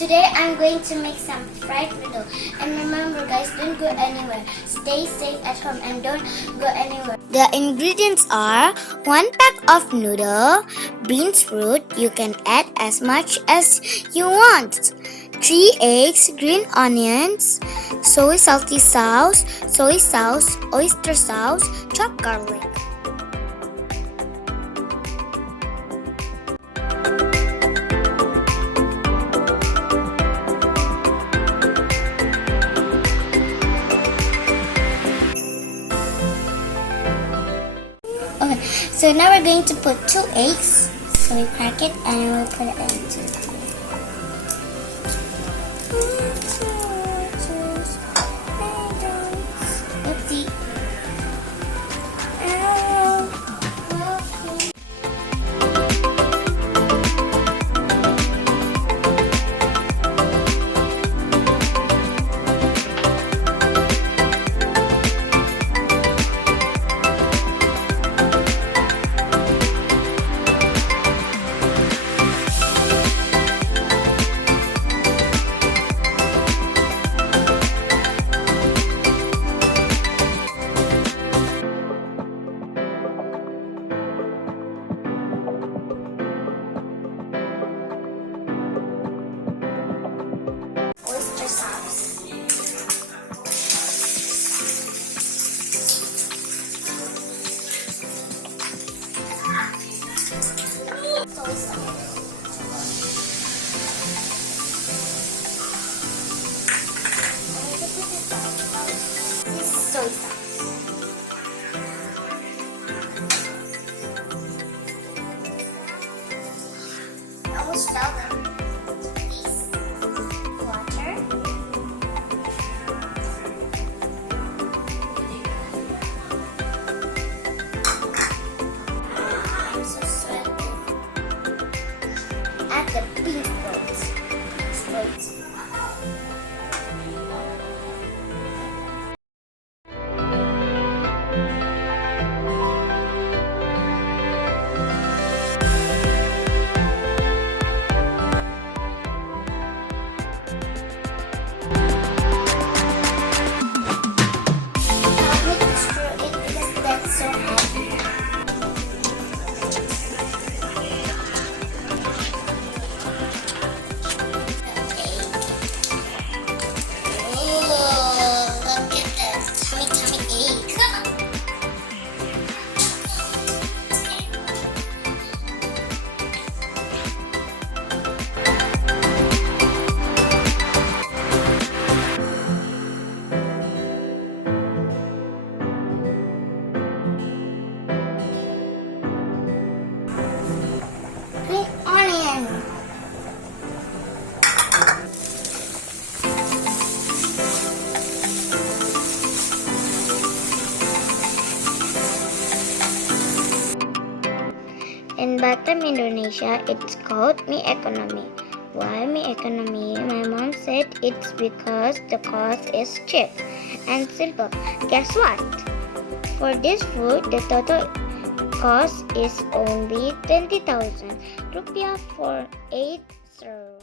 Today I'm going to make some fried noodle. And remember guys, don't go anywhere. Stay safe at home and don't go anywhere. The ingredients are 1 pack of noodle, beans root, you can add as much as you want, 3 eggs, green onions, soy salty sauce, oyster sauce, chopped garlic. Okay, so now we're going to put 2 eggs. So we crack it and we'll put it into the pot. Oopsie. Oyster sauce. Soy sauce. This is soy sauce. I almost fell them. Water. I'm so sweaty. Add the bean sprouts. Help me to stir it because that's so heavy. Look at this tummy egg. Green onion. In Batam, Indonesia, it's called Mie Ekonomi. Why Mie Ekonomi? My mom said it's because the cost is cheap and simple. Guess what? For this food, the total cost is only 20,000 rupiah for 8 serves.